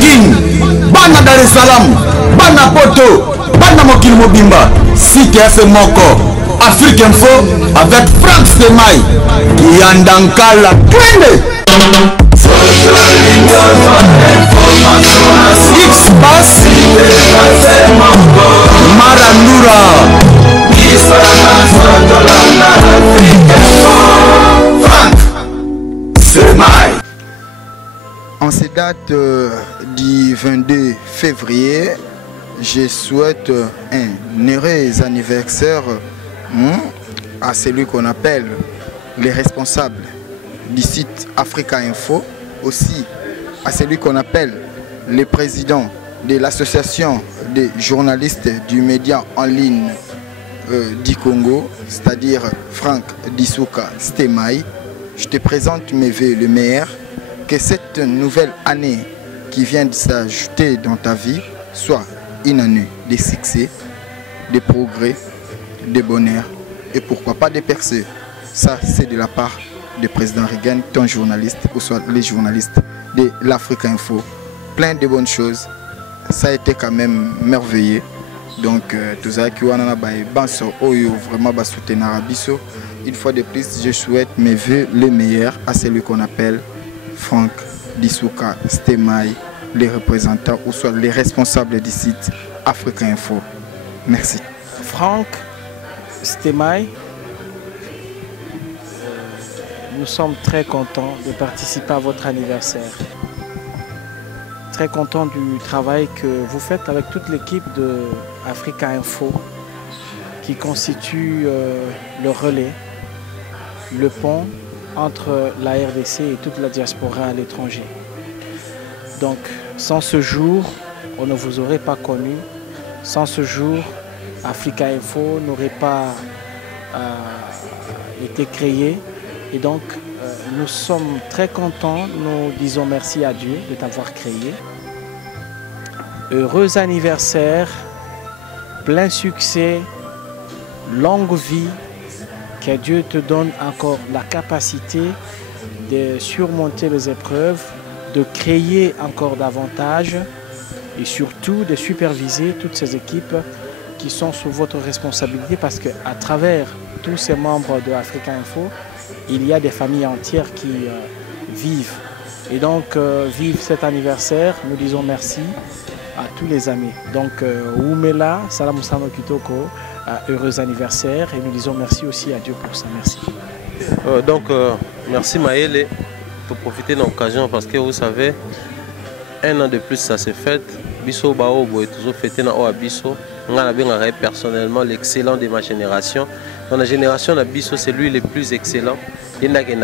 King, Bana Dar es Salaam, Bana Poto, Bana Mokil Mobimba, CTF Moko, Afrique Info avec Franck Stemai, Yandankala, Twende. X-Pass, Marandura. En ces dates du 22 février, je souhaite un heureux anniversaire à celui qu'on appelle les responsables du site Africa Info, aussi à celui qu'on appelle le président de l'association des journalistes du média en ligne du Congo, c'est-à-dire Franck Dissouka Stemai. Je te présente mes vœux le meilleur, que cette nouvelle année qui vient de s'ajouter dans ta vie soit une année de succès, de progrès, de bonheur et pourquoi pas de percées. Ça, c'est de la part du président Reagan, ton journaliste, ou soit les journalistes de l'Africa Info. Plein de bonnes choses. Ça a été quand même merveilleux. Donc, tout ça qui vraiment soutenir Abisso. Une fois de plus, je souhaite mes vœux les meilleurs à celui qu'on appelle Franck Dissouka Stemai, les représentants ou soit les responsables du site Africa Info. Merci. Franck Stemai, nous sommes très contents de participer à votre anniversaire. Très contents du travail que vous faites avec toute l'équipe de Africa Info qui constitue le relais, le pont entre la RDC et toute la diaspora à l'étranger. Donc, sans ce jour, on ne vous aurait pas connu. Sans ce jour, Africa Info n'aurait pas été créé. Et donc, nous sommes très contents. Nous disons merci à Dieu de t'avoir créé. Heureux anniversaire, plein succès, longue vie. Que Dieu te donne encore la capacité de surmonter les épreuves, de créer encore davantage et surtout de superviser toutes ces équipes qui sont sous votre responsabilité parce qu'à travers tous ces membres de Africa Info, il y a des familles entières qui vivent. Et donc, vivre cet anniversaire, nous disons merci à tous les amis. Donc, Oumela, Salam Moussano Kitoko, heureux anniversaire et nous disons merci aussi à Dieu pour ça. Merci. Merci Maëlle pour profiter de l'occasion parce que vous savez, un an de plus ça s'est fait. Bisso Bao est toujours fêté dans Oabisso. On a bien personnellement l'excellent de ma génération. Dans la génération de Bisso, c'est lui le plus excellent. Il a bien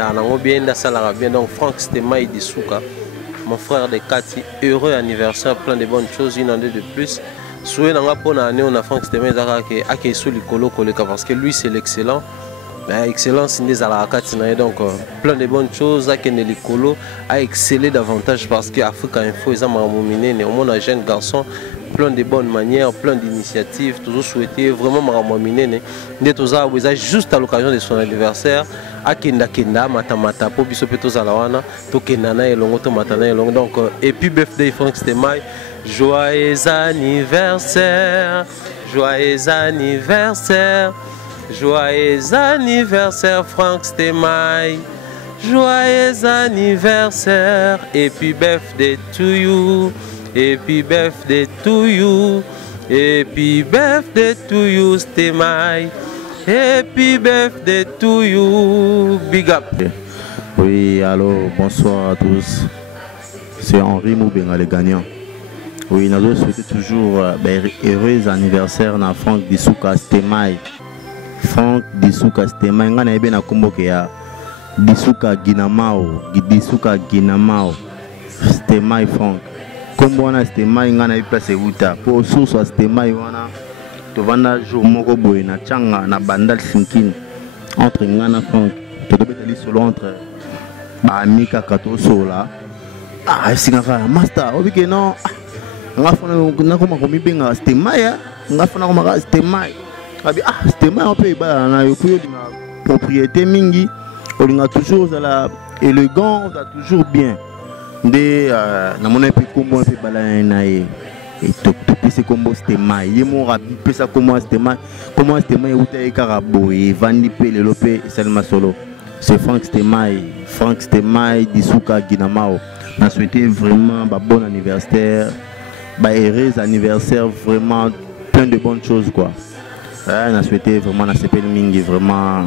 donc Franck Stemai Dissouka, mon frère de Kati, heureux anniversaire, plein de bonnes choses, une année de plus. Souhait dans la année on a Franck Stemai qui est sous le colo parce que lui c'est l'excellent. Excellence donc plein de bonnes choses à Keneli Kolo a excellé davantage parce que Africa Info est un jeune garçon plein de bonnes manières, plein d'initiatives, toujours souhaité vraiment m'amener juste à l'occasion de son anniversaire à Kenda Matamata pour biso petos alawana to Kenana et longo to matana et longo donc et puis birthday Franck Stemai, joyeux anniversaire, joyeux anniversaire. Joyeux anniversaire Franck Stemai, joyeux anniversaire, happy birthday to you, happy birthday to you, happy birthday to you Stemai, happy birthday to you, big up. Oui, alors bonsoir à tous, c'est Henri Moubenga les gagnants. Oui, nous souhaitons toujours heureux anniversaire à Franck Dissouka Stemai. Franck Dissouka Stemai, ngana ebe na komboke ya Dissouka Ginamao, Dissouka Ginamao, Stemai Franck. Kombo wana Stemai ngana place uta. Po source Stemai wana to vanda jour moko boye na changa na bandal sinkini entre ngana Franck. To dobetali solo entre ba amika kato sola. Ah singa master, obike non. Ngafona na koma komibenga Stemai, ngafona koma Stemai. Stemai on peut y propriété mingi, on a toujours élégant, on a toujours bien. nde namona pe kombo pe bala na ye et topesi kombo Stemai ye mo rapesa kombo Stemai euta ye kaka boye vandi pe lelo pe esalema solo. C'est Franck Stemai Disuka Guinamao. On a souhaité vraiment un bon anniversaire, un heureux anniversaire, vraiment plein de bonnes choses quoi. On a souhaité vraiment la CPL Mingi vraiment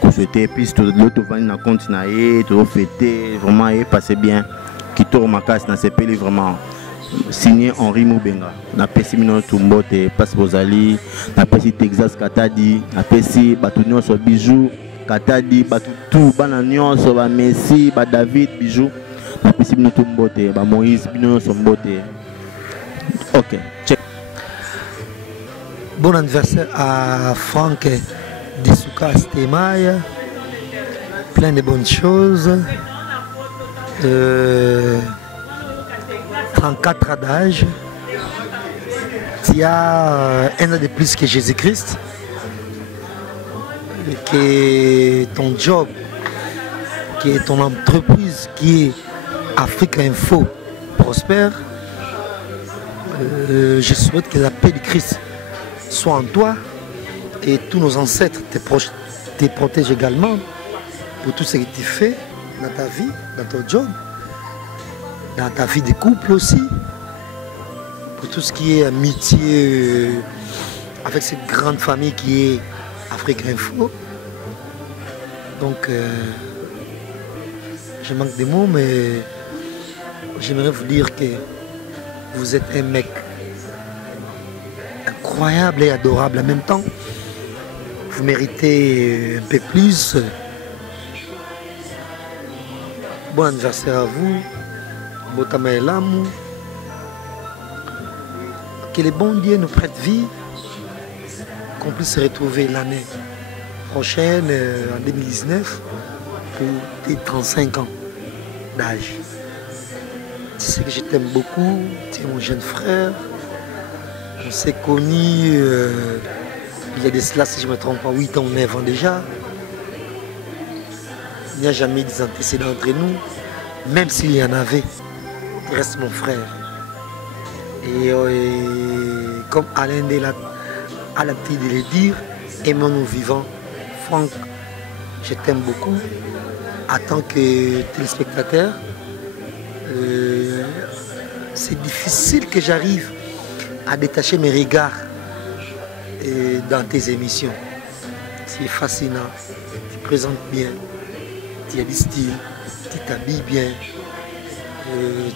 qu'on souhaitait puis l'autre venu na continuer, tout fêter vraiment et passer bien. Qui tourne ma casse na CPL vraiment signé Henri Moubenga. Na pesi mino tumbote passe Bozali, na pesi Texas Katadi, na pesi Batunio so bijou Katadi, Batutu, Bananyon, ba Messi, ba David, Bijou, na pesi mino tumbote, ba Moïse, bino sombote. Ok, check. Bon anniversaire à Franck Disuka Stemai. Plein de bonnes choses. 34 ans d'âge. Tu as un an de plus que Jésus-Christ. Que ton job, que ton entreprise qui est Afrique Info prospère. Je souhaite que la paix de Christ soit en toi et tous nos ancêtres te protègent également pour tout ce que tu fais dans ta vie, dans ton job, dans ta vie de couple aussi, pour tout ce qui est amitié avec cette grande famille qui est Afrique Info. Donc, je manque de mots, mais j'aimerais vous dire que vous êtes un mec incroyable et adorable en même temps. Vous méritez un peu plus. Bon anniversaire à vous. Botama et l'amour. Que le bon Dieu nous prête vie. Qu'on puisse se retrouver l'année prochaine, en 2019, pour tes 35 ans d'âge. Tu sais que je t'aime beaucoup, tu es mon jeune frère. On s'est connus il y a de cela, si je ne me trompe pas, 8 ans ou 9 ans déjà. Il n'y a jamais des antécédents entre nous. Même s'il y en avait, tu restes mon frère. Et comme Alain a l'habitude de le dire, aimons-nous vivants. Franck, je t'aime beaucoup. En tant que téléspectateur, c'est difficile que j'arrive à détacher mes regards dans tes émissions. Tu es fascinant, tu présentes bien, tu as du style, tu t'habilles bien,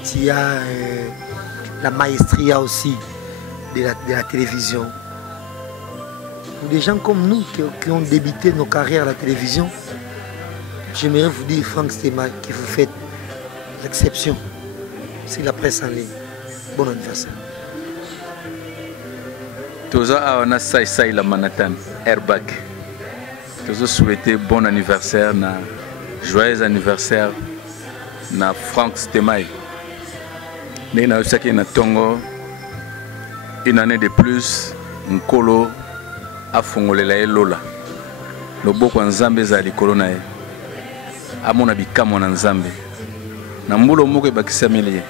tu as la maestria aussi de la télévision. Pour des gens comme nous qui ont débuté nos carrières à la télévision, j'aimerais vous dire, Franck Stemai, que vous faites l'exception. C'est la presse en ligne. Bon anniversaire. Toza on a Sai la Manhattan Airbag. Toza souhaiter bon anniversaire, joyeux anniversaire na Franck Stemai. Né na usaki na Tongo, une année de plus, Nkolo a fongolela elola. Loboko nzambe za likolo na ye. Amona bikamo na nzambe. Na mbulo moko bakisa melie.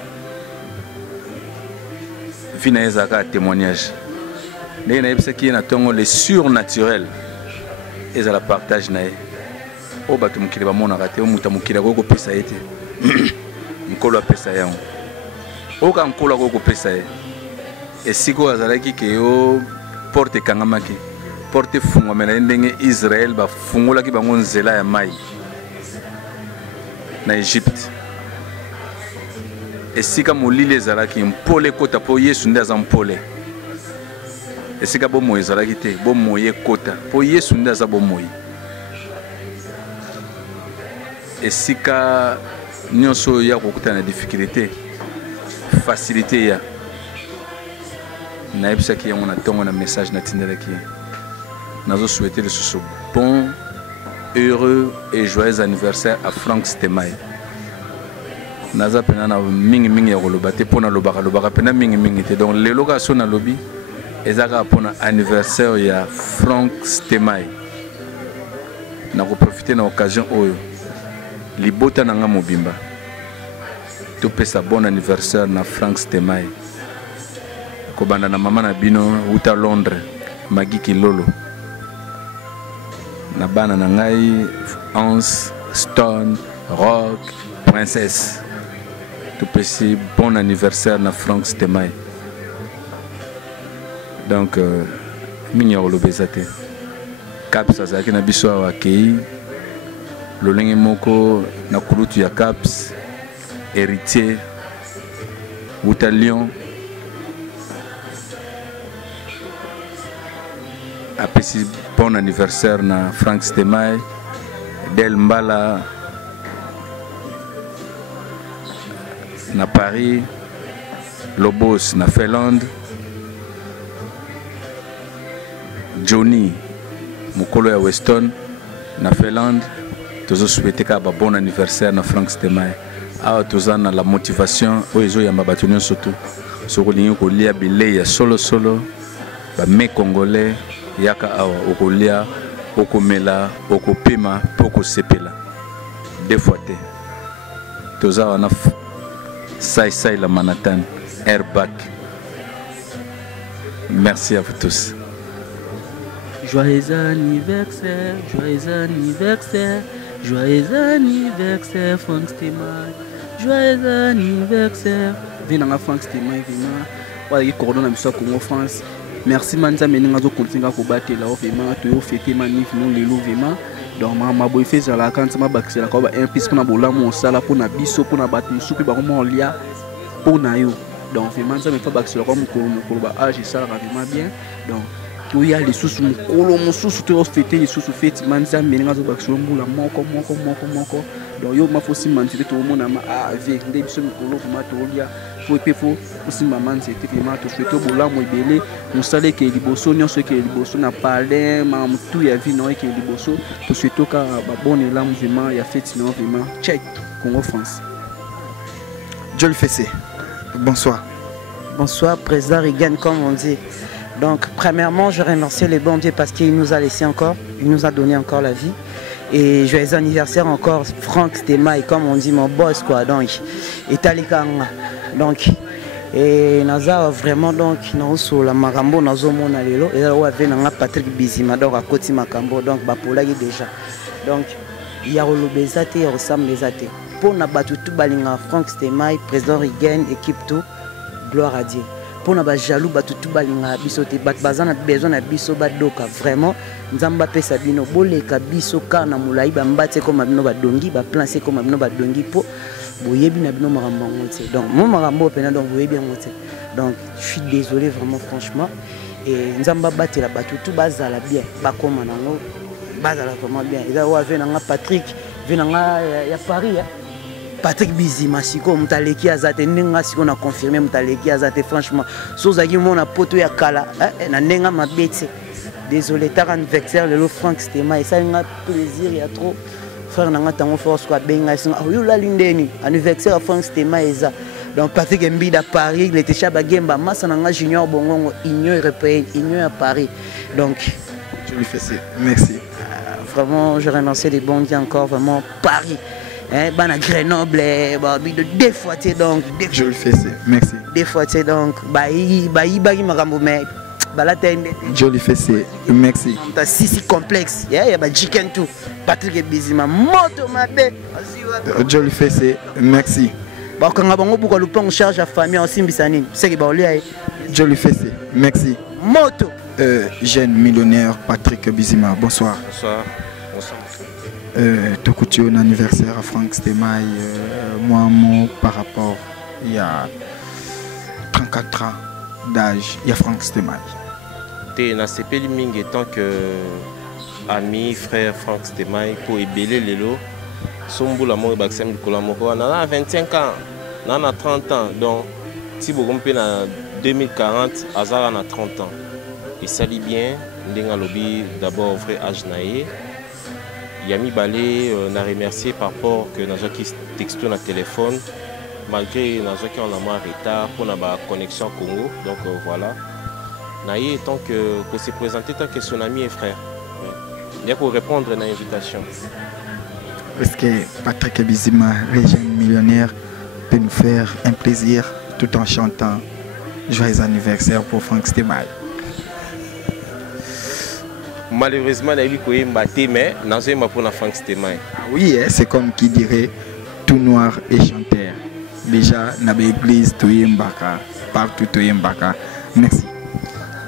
Vina ezaka témoignage. Mais il y a qui est le surnaturel et ça la partage nae. O batu mukile ba mona raté o mutamukile ko pesa ete. Nkolo pesa yango. O ka nkolo ko pesa e. Et siko azalaki ke yo porte kangamaki. Porte fungo mena ndenge Israël ba fungola ki bango nzela ya mai. Na Égypte. Et sika molile ezalaki mpole kota po Yesu ndaza mpole. Esika bomo ezalaki te bomo ye kota po Yesu ndaza bomo. Esika nyonso ya kokuta na difficulté facilité ya na ebisaki yango na tongo na message na tindelaki nazo souhaiter le bon heureux et joyeux anniversaire à Franck Stemai. Naza pena na mingi ya koloba te pona lobaka pena mingi te donc lelo ka so na lobi ezaka pona anniversaire ya Franck Stemai. Na ko profiter na occasion oyo libota nanga mobimba topesa bon anniversaire na Frank Stemai kobanda na mama na bino uta Londres Magi Kilolo na bana na ngai Hans Stone Rock Princesse topesi bon anniversaire na Frank Stemai donc mingi kolobeza te Caps azalaki na biso awa akei lolenge moko na kulutu ya Caps héritier uta Lyon apesi bon anniversaire na Frank Stemai Del Mbala na Paris Lobos na Finlande Johnny mokolo ya Weston na Finlande tozo souhaiter ka ba bon anniversaire na Frank Stemai awa toza na la motivation oyo ezoyamba bato nyonso tu soko olingi kolia bilei ya solo ba me congolais yaka awa okolia okomela okopema mpo kosepela deux fois te toza wana sai la Manhattan Airbag. Merci à vous tous. Joyeux anniversaire, joyeux anniversaire, joyeux anniversaire Frank Stemai, joyeux anniversaire. Venanga Frank Stemai, venanga. Voilà, il coordonne la Congo France. Merci Manza Meninga zo continue ko batela o vraiment to yo fêter manif non lelo vraiment. Donc ma boy fait ça la quand ma baxela ko ba un pis pour na bolamu sala pour na biso pour na batu supi ba ko lia pour na yo. Donc vraiment ça me fait baxela ko ko ba age ça vraiment bien. Donc il y a les sous mukolo mususu to fêter les sous fête Manza Meninga zo baxela mbula moko. Donc yo ma fosi manzi to mona ma avec des biso mukolo ko ma to lia. Faut aussi maman c'était vraiment tout fait au bola moi belé nous savons que liboso nyonso que liboso na parler mam tout ya vie non que liboso tout fait au ka ba bonne là vraiment ya fait non vraiment check Congo France. Dieu le fait. Bonsoir. Bonsoir président Reagan comme on dit. Donc premièrement je remercie le bon Dieu parce qu'il nous a laissé encore, il nous a donné encore la vie. Et joyeux anniversaire encore Frank Stemai comme on dit mon boss quoi donc Italikanga. Donc et naza vraiment donc na so la makambo nazo mona lelo et là avec na Patrick Bizima donc à côté makambo donc ba polaki déjà donc il y a rolobeza te ressemble les athées pour na batu tout balinga Frank Stemai président Reagan équipe tout gloire à Dieu pour na ba jaloux batu tout balinga biso te bat bazana besoin na biso ba doka vraiment nzamba pesa bino boleka biso kana mulai ba mbate comme bino ba dongi ba plancer comme bino ba dongi po boyebi na bino makambo ngote donc mon makambo pena donc boyebi ngote donc je suis désolé vraiment franchement et nzamba batela batu tout bazala bien bakoma nango bazala vraiment bien et là wa venanga Patrick venanga ya Paris Patrick Bizima siko mutaleki azate ninga siko na confirmer mutaleki azate franchement sozaki mona poto ya kala na nenga mabetse désolé ta anniversaire le Frank Stemai et ça un plaisir il y a trop frère nanga tango force quoi benga singa yo la lindeni anniversaire Frank Stemai eza donc Patrick Mbida à Paris il était chaba gemba massa nanga junior bongo union européenne union à Paris donc je lui fais ça merci vraiment je remercie les bons dieux encore vraiment Paris bana Grenoble deux fois donc je lui fais ça merci deux fois donc bayi makambo mais je lui fais ça merci ta sisi complexe ya ba chicken tout Patrick Bizima moto mabe je lui fais ça merci bakanga bango buka lupang charge à famille en simbisa nini c'est que ba olia je lui fais ça merci moto jeune millionnaire Patrick Bizima bonsoir Tokutio un anniversaire à Frank Stemai moi par rapport il y a 34 ans d'âge il y a Frank Stemai te na sepeli mingi tant que ami frère Frank Stemai pour ébélé lelo sombula mo baksem likola moko na 25 ans na 30 ans donc si vous comprenez na 2040 azara na 30 ans il s'allie bien ndenga lobby d'abord vrai âge naé Yami Balé n'a remercié par rapport que nous avons texto na téléphone malgré nous avons en retard pour la connexion Congo donc voilà naïe tant que s'est présenté tant que son ami et frère bien pour répondre à l'invitation parce que Patrick Bizima les jeunes millionnaires peut nous faire un plaisir tout en chantant joyeux anniversaire pour Franck Stemai. Malheureusement, il y a battu, mais non, c'est pour Franck Stemai. Oui, c'est comme qui dirait tout noir et chanteur. Déjà, dans l'église, tout est mbaka, partout tout est mbaka. Merci.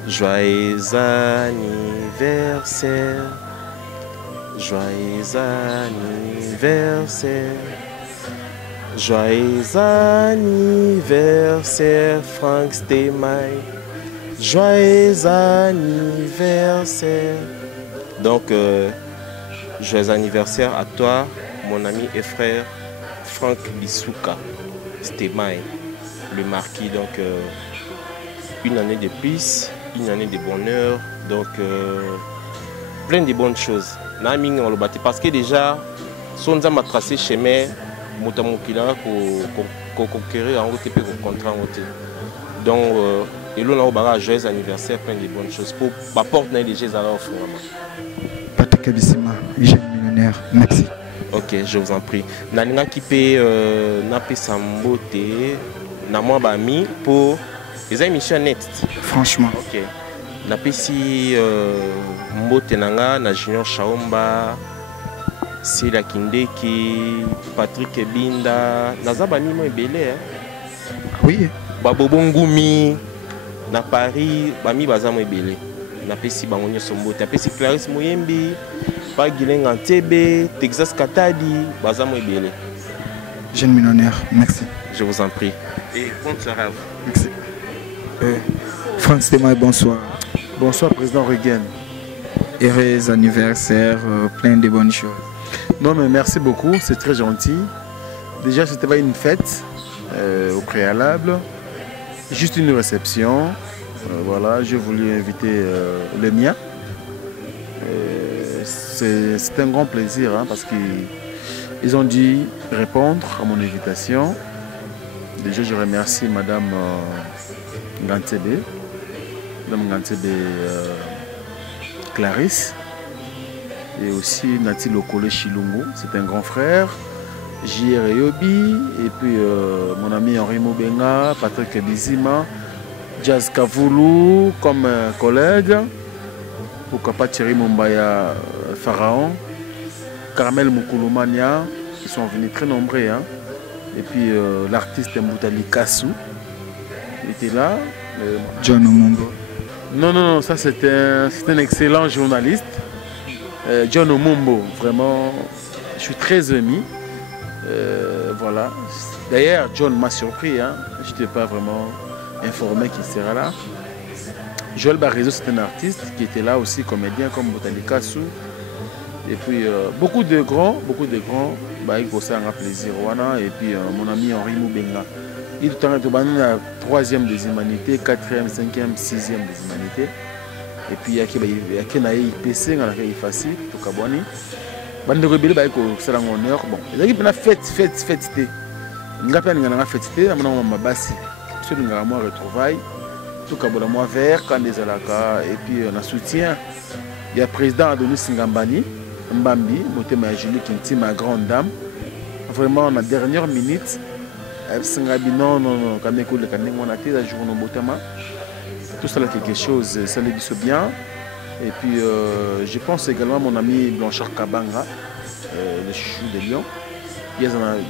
Joyeux anniversaire, joyeux anniversaire, joyeux anniversaire Franck Stemai, joyeux anniversaire. Donc, joyeux anniversaire à toi, mon ami et frère Franck Bissouka Stemai, le marquis. Donc, une année de plus, une année de bonheur, donc plein de bonnes choses. Parce que déjà, si on a tracé chemin, on a conquérir en route et contrat en route. Donc, il y a un joyeux anniversaire, plein de bonnes choses pour apporter les gens à l'offre. Patrick Abissima, jeune millionnaire, merci. Ok, je vous en prie. Nalina qui peut naper sa beauté, na moi bami pour les émissions nettes. Franchement. Ok. Napesi mbote nanga na Junior Chaomba, Sila Kindeki, Patrick Ebinda, naza bami mo ebele hein. Oui. Babobo Ngumi na Paris, bami baza mo ebele. Napesi bango nyoso mbote, napesi Clarisse Moyembi, pa Gilenga Ntebe, Texas Katadi, baza mo ebele. Jeune millionnaire, merci. Je vous en prie. Et bonne soirée à vous. Merci. Franck Stemai, bonsoir. Bonsoir, président Regan. Heureux anniversaire, plein de bonnes choses. Non, mais merci beaucoup, c'est très gentil. Déjà, c'était pas une fête au préalable, juste une réception. Voilà, j'ai voulu inviter les miens. C'est un grand plaisir hein, parce qu'ils ont dit répondre à mon invitation. Déjà, je remercie Madame Ngantebe, Madame Ngantebe Clarisse et aussi Nati Lokole Chilungu, c'est un grand frère, J.R. Yobi, et puis mon ami Henri Moubenga, Patrick Bizima, Jazz Kavoulou comme collègue, Poukapa Thierry Mumbaya Pharaon, Caramel Moukoulomania, ils sont venus très nombreux, hein. Et puis l'artiste Mboutali Kassou, il était là. John Omumbo. Non, ça c'est un excellent journaliste. John Omumbo, vraiment, je suis très ému. Voilà. D'ailleurs, John m'a surpris, hein. Je n'étais pas vraiment informé qu'il sera là. Joël Barrezo, c'est un artiste qui était là aussi, comédien comme Mboutali Kassou. Et puis beaucoup de grands, bah, il faut un plaisir. Et puis mon ami Henri Moubenga. Il est la 3e des humanités, 4e, 5e, 6e des humanités. Et puis il y a qui a IPC, il y a facile, tout Kabouani. Bande de rebelles, c'est un honneur. Bon, il y a fête. Il y a une fête, il y a une bassi. Il y a un retrouvaille. Tout Kabouani, moi vert, quand des alaka. Et puis on a soutien. Il y a le président Adonis Ngambani, Mbambi, Motema Julie Kinti, ma grande dame. Vraiment, en la dernière minute. Non, tout ça là quelque chose, ça le dit bien. Et puis je pense également à mon ami Blanchard Kabanga, le chouchou de Lyon.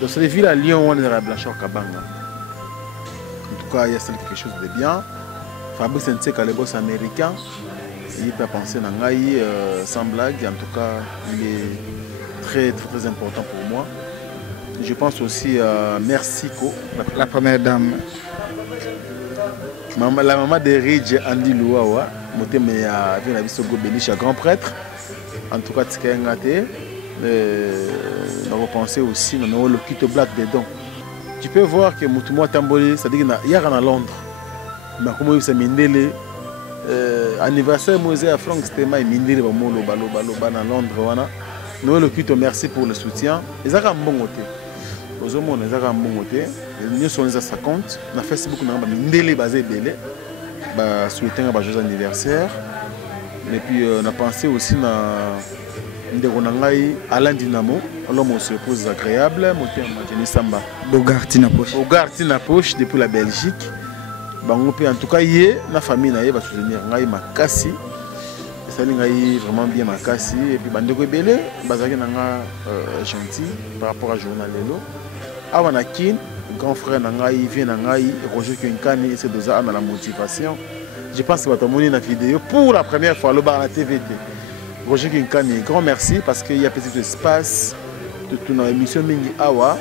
Dans cette ville à Lyon, on est à Blanchard Kabanga. En tout cas, il y a quelque chose de bien. Fabrice Nseka, le boss américain, il peut penser à Nangaï, sans blague. En tout cas, il est très important pour moi. Je pense aussi à Mersiko, la première dame. La maman de Ridge Andy Louawa, grand prêtre. En tout cas, on pensait aussi à le kit black dedans. Tu peux voir que Moutouma Tamboli, ça dit qu'il y a à Londres. Mais comment il s'est mindé anniversaire Mosé à Franck Stemai, mindé le à Londres. Nous le kit merci pour le soutien. Et ça a un bon côté. Aux hommes, on a un bon côté. Nous sommes à 50. On a fait beaucoup de basé belé. Souhaiter un joyeux anniversaire. Et puis on a pensé aussi à ndeko na ngai Alain Dinamo, l'homme aux surprises agréables, moteur Majeni Samba. Bogarty na poche. Bogarty na poche depuis la Belgique. Bango pe en tout cas yé na famille na yé ba soutenir ngai makasi. Ça ngai vraiment bien makasi et puis bandeko ebele bazaki na nga gentil par rapport à journal lelo. Awana kin grand frère na ngai vient na ngai Roger Kinkani et c'est déjà dans la motivation. Je pense que tu as monté une vidéo pour la première fois à la TVT. Roger Kinkani, grand merci parce qu'il y a petit espace de toute notre émission Mingi Awa.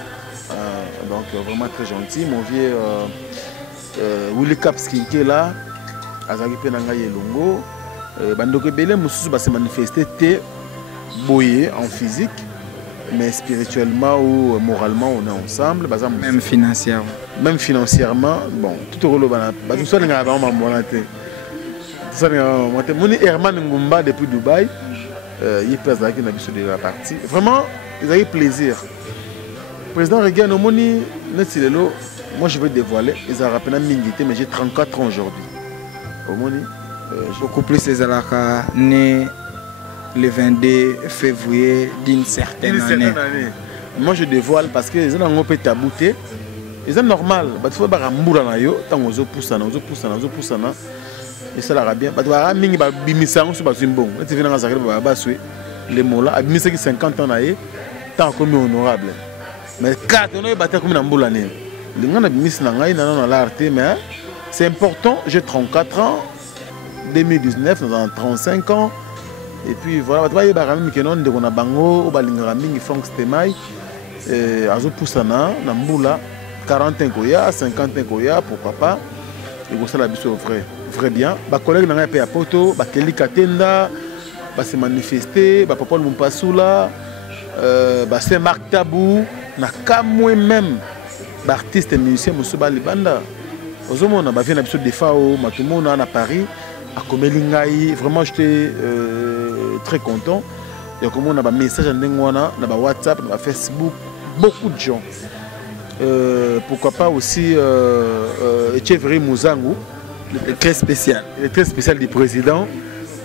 Donc vraiment très gentil. Mon vieux Willy Kapski qui est là, Azaki Penanga Yelongo. Bandoko Bele Moussou va se manifester boyé en physique, mais spirituellement ou moralement on est ensemble. Même financièrement. Même financièrement, bon, tout au long de la Moni Herman Ngumba depuis Dubaï, il pèse la partie. Vraiment, ils ont eu plaisir. Le président Regan Omoni, moi je vais dévoiler, ils ont rappelé Mingité, mais j'ai 34 ans aujourd'hui. Beaucoup plus les Alaka nés le 22 février d'une certaine année. Moi je dévoile parce que les gens ont été taboutés. C'est normal, il faut que les gens et ça l'a bien. Les mots là, 50 ans, tant comme honorable. Mais 4 ans, c'est important, j'ai 34 ans, 2019, nous avons 35 ans. Et puis voilà, il y a des bango, Franck Stemai, Azo Poussana, Namboula, 40 ans, 50 ans, pourquoi pas. Et ça la vrai bien. Les collègues n'ont pas poto, Kelly Katenda, se manifester, Papa Lumpasula, Saint-Marc Tabou, na kamwe même, artiste et musicien Moussouba Libanda. Aux hommes, on a fait un épisode de FAO, Matumo, à Paris, à Komelingaï. Vraiment, j'étais très content. Et comme on a un message en WhatsApp, en Facebook, beaucoup de gens. Pourquoi pas aussi Echeveri Mouzangou. Il est très spécial. Il est très spécial du président.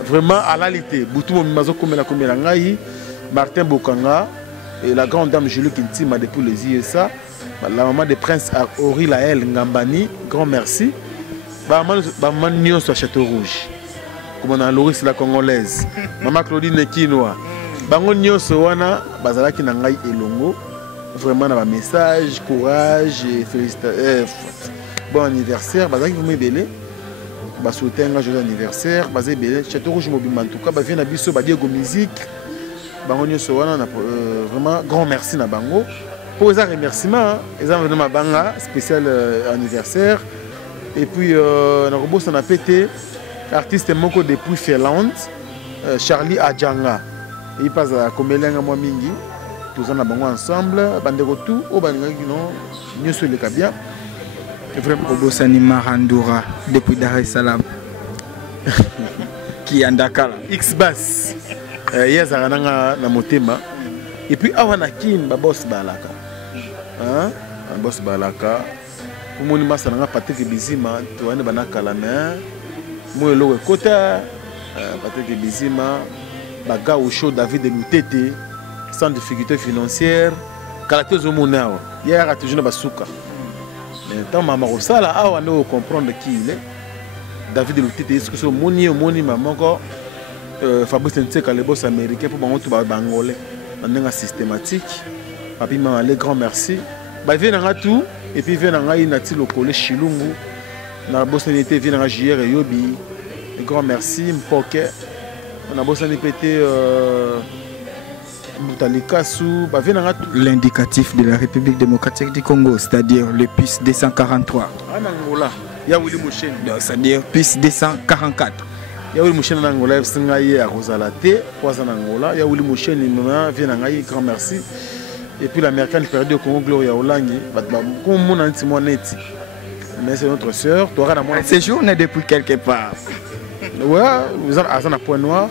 Vraiment à l'alité. Boutou Mimazo Komelangaï, Martin Bokanga et la grande dame Julie Kintima depuis les ISA. La maman de Prince Ori Laël Ngambani, grand merci. Maman Nyon sur Château Rouge. Comme on a Loris la Congolaise. Maman Claudine Kinoa. Bango Nyon Sowana, Bazalaki Nangai Elongo. Vraiment un message, courage et félicitations. Bon anniversaire. Bazalaki vous m'ébélez. Bah souhaiter un joyeux anniversaire, basé belé Château Rouge Mobile en tout cas, bah vient à Bisso, bah Diego musique, Bango Sowana, vraiment grand merci na Bango. Pour les remerciements, ils ont vraiment banga spécial anniversaire. Et puis on a robot on a pété artiste Moko depuis Finlande, Charlie Adjanga. Il passe à Komelenga moi mingi, tous en a Bango ensemble, bandeko tout, au banga non, mieux sur le cabia. Vraiment Obosani Marandura depuis Dar es Salaam qui est en Dakar X-Bass Yazaranga na motema et puis Awanakin Babos Balaka hein Babos Balaka pour mon image na Patrick Bizima toane banaka la main moi lo kota Patrick Bizima baga au show David de Lutete sans difficulté financière caractère au monao hier a toujours basuka. Tant maman Rosala a on comprendre qui il est. David Lutete est-ce que c'est moni maman encore Fabrice Nteka les boss américains pour bango tout bangolais dans systématique. Papi maman les grand merci. Ba vient na tout et puis vient na inati lokole Chilungu na boss nité vient na JR Yobi. Grand merci Mpoke. On a boss pété l'indicatif de la République démocratique du Congo, c'est-à-dire le PIS 243. C'est-à-dire PIS 244. Il y a eu le Angola, il y a Rosalate, Angola, il y a eu le grand merci. Et puis l'américaine perdue au Congo, Gloria Olangi, comme mon anti-monette. Mais c'est notre soeur. Ce jour, on est depuis quelque part. Ouais, vous avez un point noir.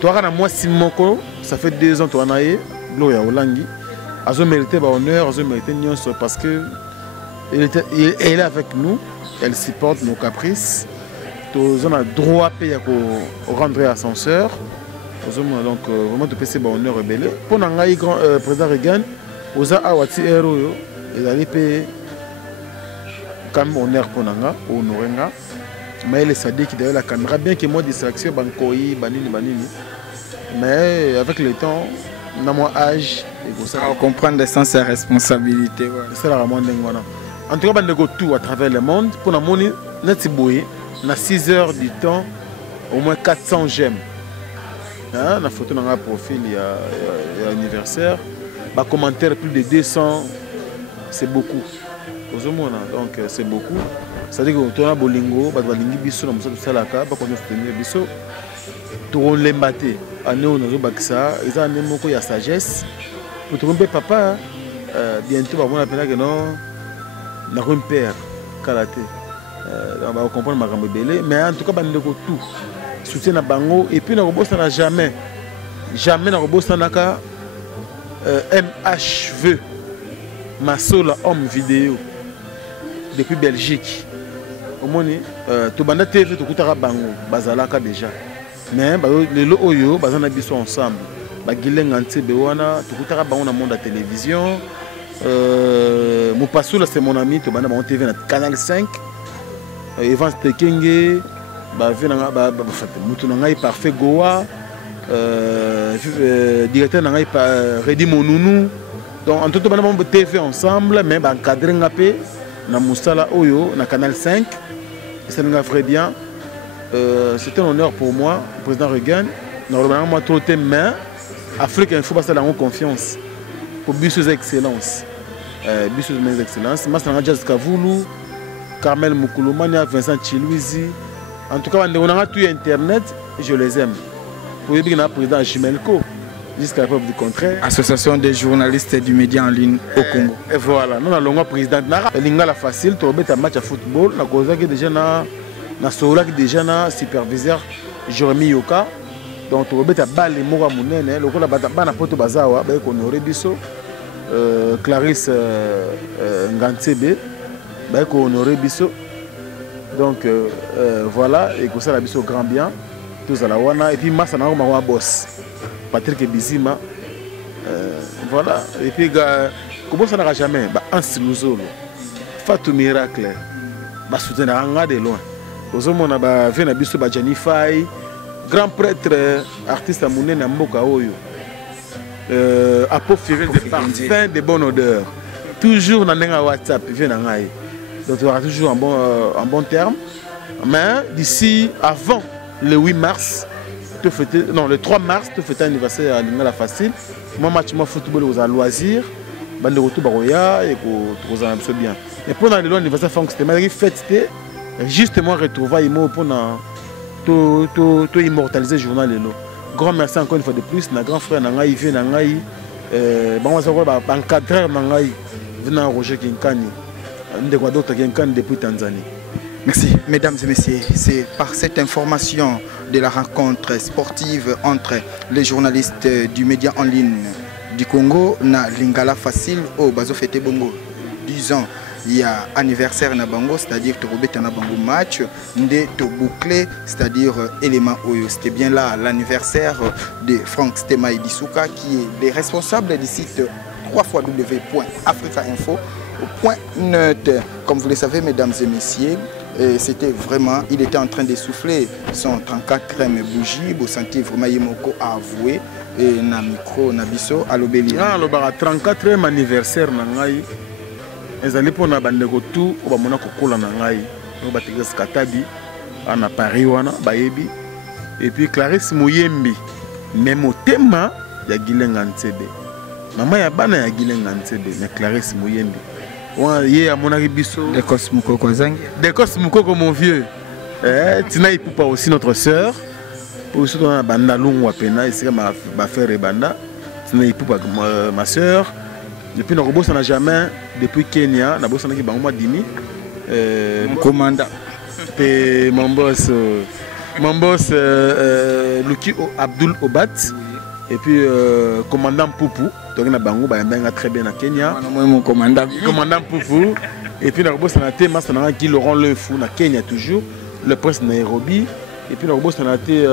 Toi, moi, Simoko, ça fait 2 ans que tu as eu Gloria Olangi. Elle a mérité l'honneur, elle a mérité l'honneur parce qu'elle est avec nous, elle supporte nos caprices. Nous avons le droit de payer pour rendre ascenseur. Donc vraiment de passer honneur rebelle. Pour n'engager grand président Reagan, aux awati héros, ils allaient payer quand même honneur pour n'enga, honorer n'enga. Mais les sadis qui derrière la caméra, bien que moi distraction, bancoï, banini. Mais avec le temps, dans mon âge, on comprend le sens de la responsabilité. C'est la ramon d'engwana. En tout cas, on a tout à travers le monde. Pour nous, on a 6 heures du temps, au moins 400 j'aime. La photo dans un profil, il y a l'anniversaire. Les commentaires, plus de 200, c'est beaucoup. Donc c'est beaucoup. C'est-à-dire que tu as bolingo, tu as bolingo biso na musato salaka, pas qu'on soutenir biso. Tu on l'embaté. Ane on a bakisa, ils ont un mot ya sagesse. Pour tromper papa, bientôt on va appeler que non, na un père karaté. On va comprendre ma gambe belé, mais en tout cas on tout. Soutien na bango et puis na robot ça n'a jamais na robot ça n'a ka MHV Massola homme vidéo depuis Belgique. Au moins to banda TV to kutaka bango bazalaka déjà. Mais les lo oyo bazana biso ensemble. Ba gilenga ntebe wana to kutaka bango na monde de télévision. Mon passoula c'est mon ami to banda bango TV na Canal 5. Evans Tekenge mutu na ngai parfait Goa directeur na ngai Redi Monounou. Donc en tout cas on TV ensemble mais ba encadrer ngapé na musala oyo na Canal 5. Ça nous a fait bien. C'est un honneur pour moi, président Reagan. Normalement moi trop tes mains Afrique Info parce que la confiance pour Bisous excellence. Bisous mes excellences. Moi c'est Jazz Kavulu, Carmel Moukoulomania, Vincent Chilouizi. En tout cas, on a tout internet, je les aime. Pour le président Chimelko, jusqu'à la preuve du contraire. Association des journalistes du média en ligne au Congo. Et voilà, nous avons le président Nara. L'ingala facile, tu as un match à football. Nous avons déjà un superviseur, Jérémy Yoka. Donc tu as un balle et Moura Mounene. Le coup, tu as un pote Bazawa, on aurait biso. Clarisse Ngantsebe, on aurait biso. Donc voilà, et comme ça la biso grand bien, tous à la wana, et puis Massa na ma boss, Patrick Bizima, voilà, et puis comment ça n'aura jamais, un Silouzolo, Fatou Miracle, soutenir un de loin. Aux hommes on a vu na biso Bajani Faye, grand prêtre, artiste à Mouné na Mboka Oyo, apophyrer des parfums de bonne odeur, toujours dans un WhatsApp, vient na ngai. Donc tu auras toujours un bon terme. Mais d'ici avant le 8 mars, le 3 mars, tu fais un anniversaire à l'Ingala Facile. Moi, match de football aux loisirs. Bande de retour baroya et pour bien. Et pour l'anniversaire Franck-Stéma, il fête justement retrouver pour immortaliser le journal. Grand merci encore une fois de plus. Notre grand frère Nangaï vient Nangaï. Encadreur Nangaï venant Roger Kinkani. Depuis Tanzanie. Merci, mesdames et messieurs. C'est par cette information de la rencontre sportive entre les journalistes du média en ligne du Congo, na Lingala Facile, au Bazo Fete Bongo. 10 ans, il y a anniversaire na Bango, c'est-à-dire que tu na Bango match, ndé to bouclé, c'est-à-dire élément Oyo. C'était bien là l'anniversaire de Franck Stéma Dissouka, qui est le responsable du site www.africainfo. Point neutre, comme vous le savez, mesdames et messieurs, c'était vraiment, il était en train de souffler son 34e bougie. Vous sentez vraiment Yemoko a avoué et na micro na biso alobeli. Ah, le 34e anniversaire nangai. Ezali pona bandeko tout ba mona kokola nangai. No batigesa katabi ana Paris wana bayebi. Et puis Clarisse Mouyembi, même au thème ya Gilenga Ntsebe. Maman ya bana ya Gilenga Ntsebe, mais Clarisse Mouyembi. Ouais, à mon abisso. De Cosmukoko Zang. De Cosmukoko, mon vieux. Tina Ipoupa aussi, notre soeur. Pour ceux qui ont Banda Lungu Apena, ici, ma frère et Banda. Tina Ipoupa, ma soeur. Depuis nos robots, ça n'a jamais, depuis Kenya, na boss, on a qui Bangoma Dini. Mon commandant. Et mon boss, Luki Abdul Obat. Et puis, commandant Poupou. Donc, on a Bango, très bien à Kenya. Mon commandant Poupou. Et puis, on a été Guy Laurent Le Fou, à Kenya toujours. Le prince Nairobi. Et puis, on a été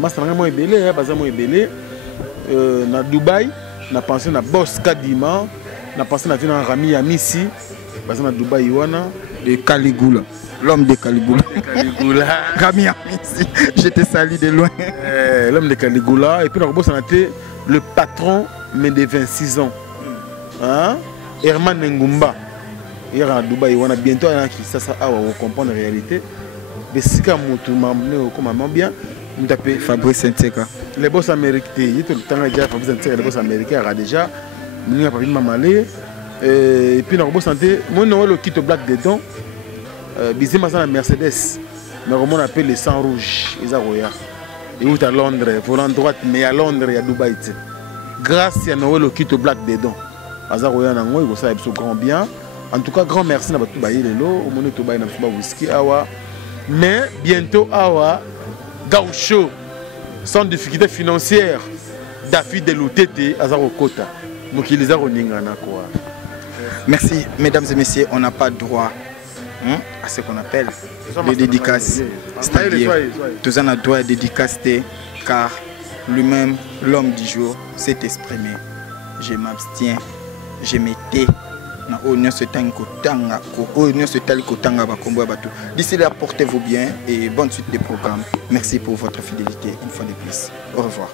Master moi belé, baza moi belé. Na Dubaï, na pensé na Boss Kadima, na pensé na vina Rami Yamisi, baza na Dubaï wana de Caligula. L'homme de Caligula. Rami Yamisi, je te salue de loin. L'homme de Caligula. Et puis on a été le patron mais de 26 ans. Hein? Herman Ngumba. Il est à Dubaï, on a bientôt un qui ça on comprend la réalité. Mais si quand on m'a comme bien, on tapé Fabrice Nteka. Les boss américains, il tout le temps déjà Fabrice Nteka, les boss américains a déjà il a pas vite m'aller et puis on a santé, moi on le kit black dedans. Bizima ça la Mercedes. Mais comment on appelle les sang rouge, ils ont roya. Et où à Londres, volant droite mais à Londres il y a Dubaï. Grâce à Noël le kit black dedans. Azaroya nango il ça absolument grand bien. En tout cas, grand merci à tout bailler les lots, au moment tout bailler n'a whisky awa. Mais bientôt awa gaucho sans difficulté financière David de Loutete azaro kota. Donc il les a reningana quoi. Merci mesdames et messieurs, on n'a pas droit à ce qu'on appelle les dédicaces. C'est-à-dire tous on a droit à dédicacer car lui-même l'homme du jour s'est exprimé. Je m'abstiens, je m'étais. D'ici là, portez-vous bien et bonne suite des programmes. Merci pour votre fidélité une fois de plus. Au revoir.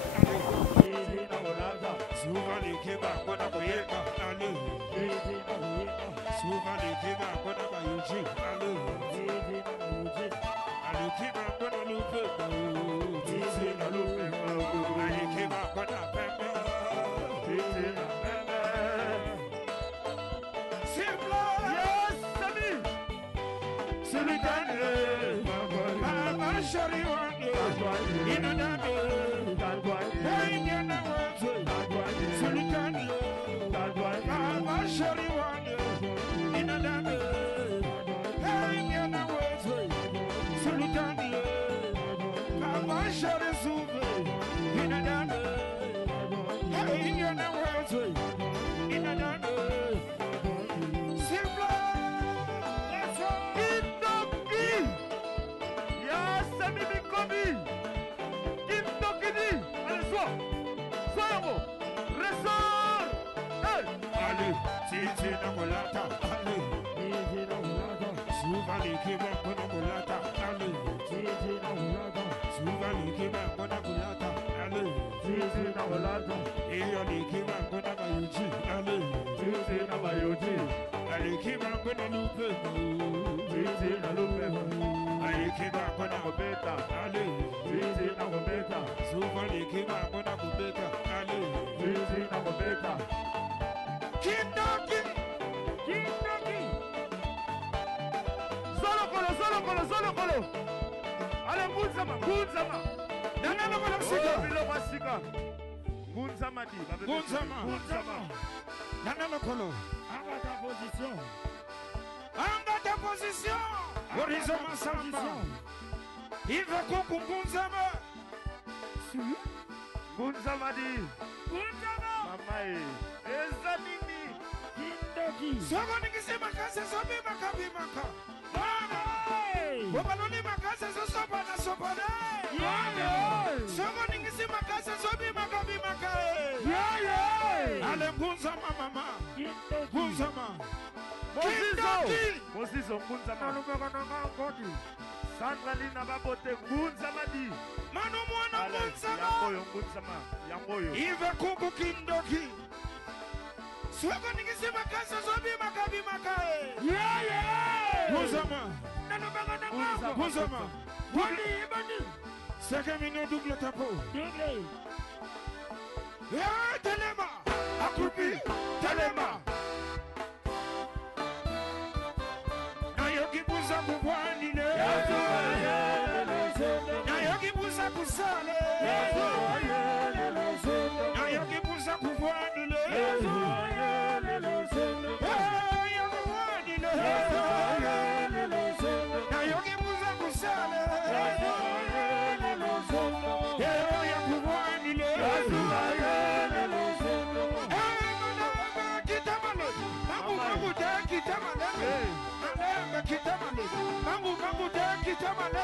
Manebe Kitamale, Mangu Mangu de Kitamale.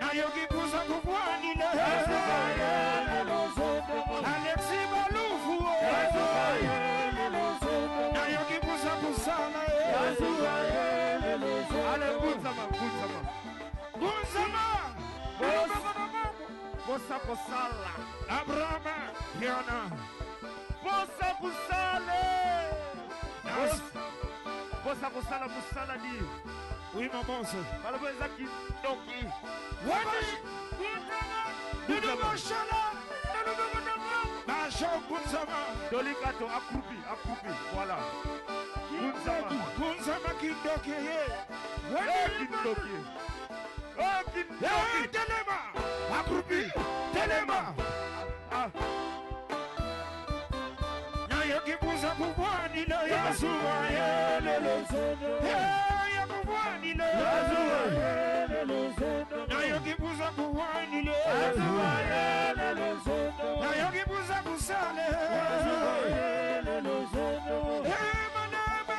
Nayogi Busa Kukwani, Alexi Balufu, Nayogi Busa Kusana, Ale Bunzama, Bunzama, Bosa Kosala, Abraham, Yana, Bosa Kusale, Bosa Kusala Musala di. Oui, maman, c'est. Malheureusement, qui doki. Wadi. Nous Machala. Machala Bunzama. Dolikato, accroupi. Voilà. Bunzama qui doki. Wadi qui doki. Oh, qui doki. Telema. Accroupi. Telema. Ah. Nayoki Bunza Kukwani le Yasuwa le Zono. Nayoki Buza Kuwani le Nayoki Buza Kusale Manaba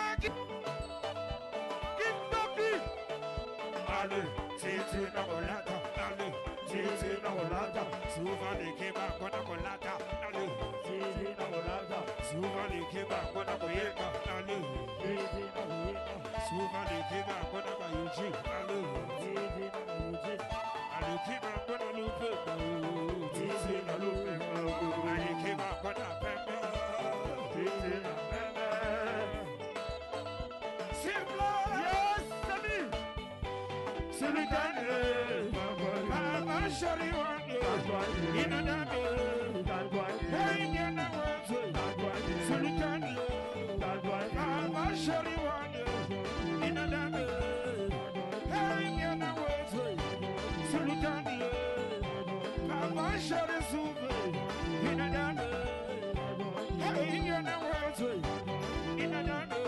Kindoki Ale Titi na Olata Ale Titi na Olata Souvent les Keba Kona Kolata Ale Titi na Olata Souvent les Keba Kona Koyeka Ale Titi na Koyeka Souvent les Keba Kona Koyuji Ale Titi na Koyuji Ale Keba Kona Lupe Titi na Lupe Ale Keba Kona Pepe Titi na Pepe Simple Yes, Sami C'est le dernier Mama Shari Wande Inadame Hey, Yana Wande C'est le dernier Mama Shari Wande Inadame Hey, Yana Wande C'est le dernier Mama Shari Souve Inadame Hey, Yana Wande Inadame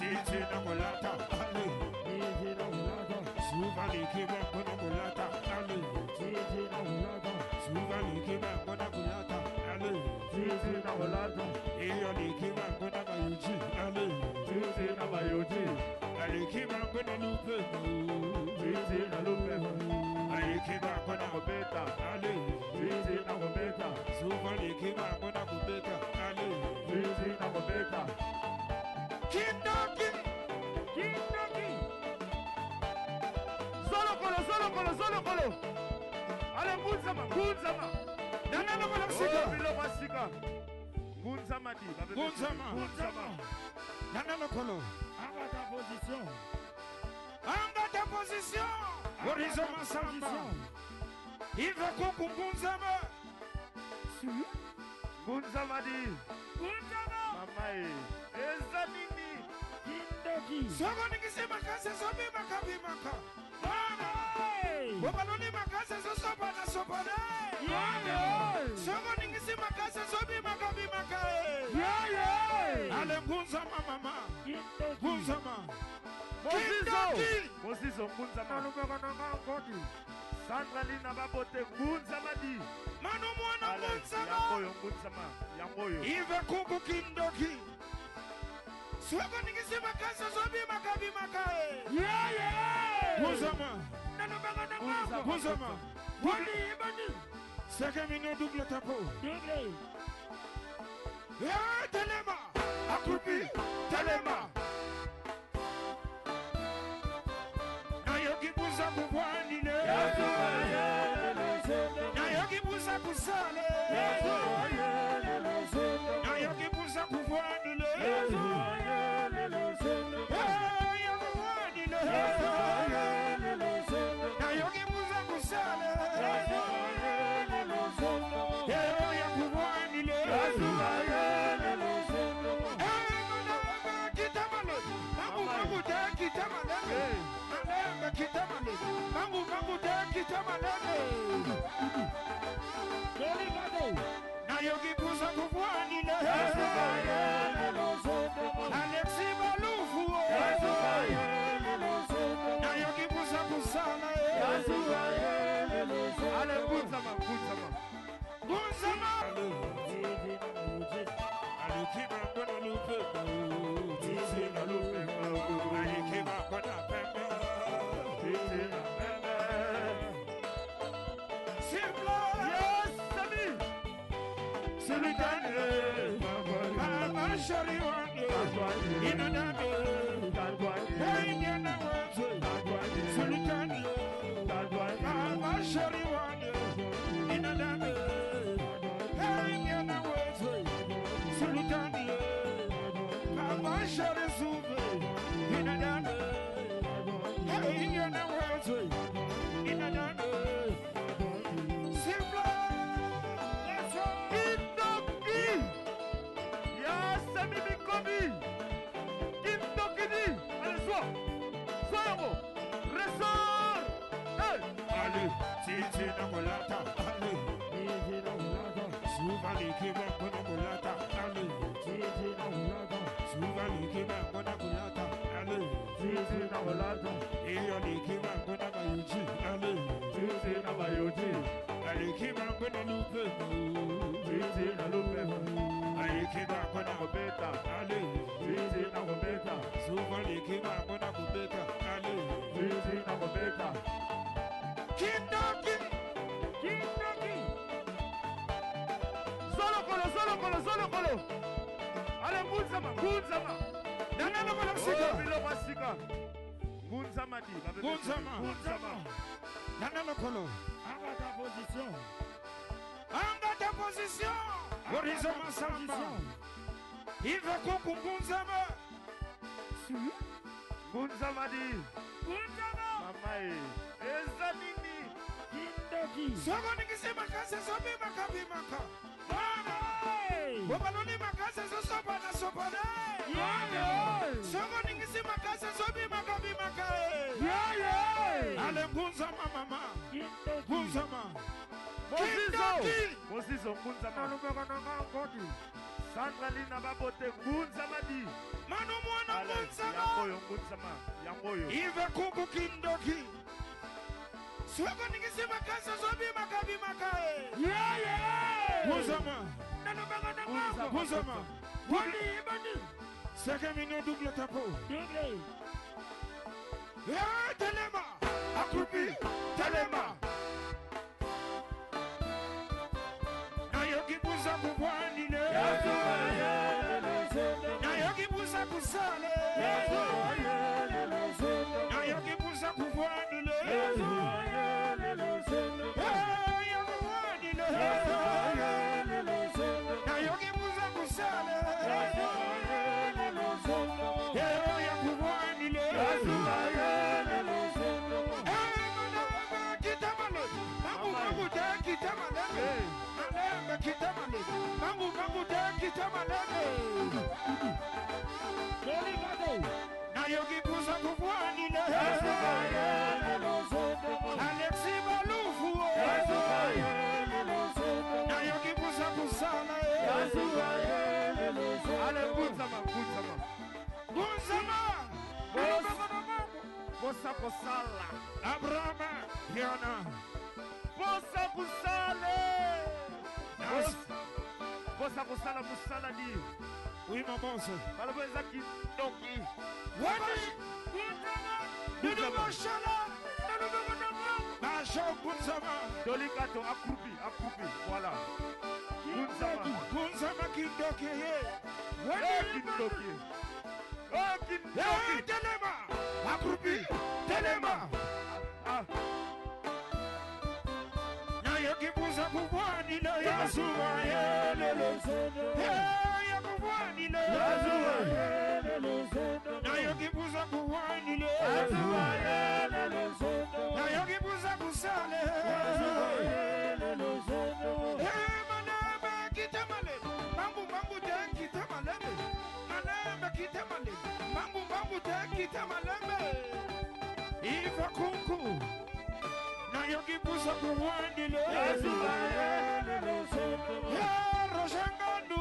Titi na Molata, Ale. Titi na Molata. Souvent les Keba Kona Molata, Ale. Titi na Molata. Souvent les Keba Kona Molata, Ale. Titi na Molata. Et les Keba Kona Bayuji, Ale. Titi na Bayuji. Ale Keba Kona Lupe, Titi na Lupe. Ale Keba Kona Robeta, Ale. Titi na Robeta. Souvent les Keba Kona Robeta, Ale. Titi na Robeta. Kindoki. Solo kolo. Ale Bunzama. Nana no kolo sika. Bilo sika. Bunzama di. Bunzama. Nana no kolo. Anga ta position. Horizon Masamba. Il va coucou Bunzama. Bunzama di. Mamae. Ezanini. Kindoki. Sogo nikisema kasa sobe makabimaka. Wabaloni makasa sosopa na sopane. Sogo ningisi makasa sobi makabi makae. Ale Bunzama mama. Bunzama. Mosizo Bunzama. Nalumeka nanga ngoti. Sandra Lina babote Bunzama di. Manu mwana Bunzama. Yamboyo. Ive kuku Kindoki. Sogo ningisi makasa sobi makabi makae. Bunzama. Bunzama. Bandi. Sekamino double tapo. Telema. Accroupi. Telema. Nayoki Buza Kukwani le. Nayoki Buza Kusale. Nayoki Buza Kukwani le. Nayoki Buza Kusale. Nayoki Buza Kukwani le. Sultane, Mama Shariwande, Inadame, Hey, Yana Wazo, Sultane, Mama Shariwande, Inadame, Hey, Yana Wazo, Sultane, Mama Sharizuve, Inadame, Hey, Yana Wazo, Inadame. Titi na mulata, ale. Titi na mulata, suva likiba kona mulata, ale. Titi na mulata, suva likiba kona mulata, ale. Titi na mulata, iyo likiba kona bayuji, ale. Titi na bayuji, alikiba kona lupe, titi na lupe, alikiba kona kubeta, ale. Titi na kubeta, suva likiba kona kubeta, ale. Titi na kubeta. Kindoki, Kindoki. Solo kolo. Ale Ngunzama. Nana no kolo sika. Bilo masika. Ngunzama di. Ngunzama. Nana no kolo. Angata position. Horizon Masamba. Il va couper Ngunzama. Ngunzama di. Mamae. Ezanini. Kindoki. Sogo nikisema kase sobi makabi maka. Mama. Wabaloni makase soba na soba na. Sogo nikisema kase sobi makabi maka. Ale Ngunzama mama. Ngunzama. Mosizo Ngunzama. Nalubeka na ngakoti. Sandra Lina babote Ngunzama di. Manu mwana Ngunzama. Yangoyo. Ive kuku Kindoki. Sogo nikisema kasa sobi makabi makae. Ngunzama. Ngunzama. Bandi. 5 minutes double tapo. Telema. Accroupi. Telema. Nayoki buza kubwanile. Nayoki buza kusale. Nayoki buza kubwanile. Nayoki buza kusale. Nayoki buza kubwanile. Alexi Malufu. Nayoki buza kusala. Ale Ngunzama. Bosa kusala. Abraham Piana. Bosa kusale. Bosa kusala musala di. Oui maman ça. Balabeza Kindoki. Wadi. Nunu Mashala. Ngunzama. Dolikato accroupi. Voilà. Ngunzama Kindoki. Kindoki. Kindoki. Telema. Accroupi. Telema. Nayoki buza kubwanile. Yasuwa yelelezono. Yakubwanile. Yasuwa yelelezono. Nayoki buza kubwanile. Yasuwa yelelezono. Nayoki buza kusale. Yasuwa yelelezono. Manebe kitamale. Mambu te kitamale. Manebe kitamale. Mambu te kitamale. Iva kunku. Nayoki buza kubwanile. Yasuwa yelelezono. Roshangandu.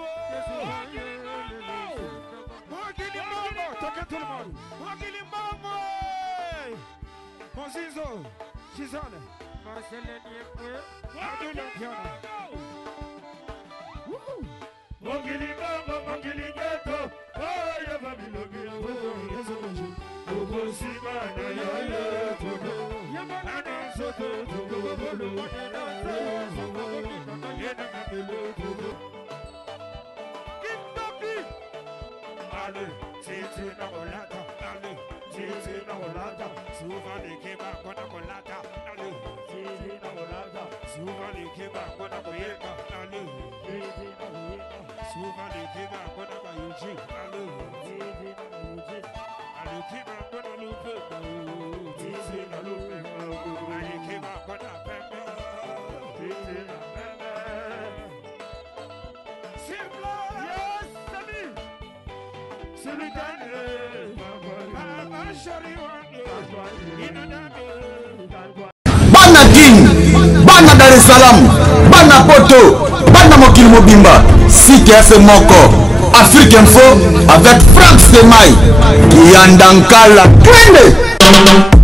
Mokilimbango. Toke tout le monde. Mokilimbango. Monsizo. Chisole. Marcelin Yekwe. Abdul Piana. Mokilingeto. Oh, yava bilogi. Sima na yale todo. Ana soto todo. Yena mabelo todo. Bana Guine, Bana Dar es Salaam, Bana Poto, Bana Mokili Mobimba, CTS Moko, Afrique Info avec Franck Stemai, Kiandankala, Twende.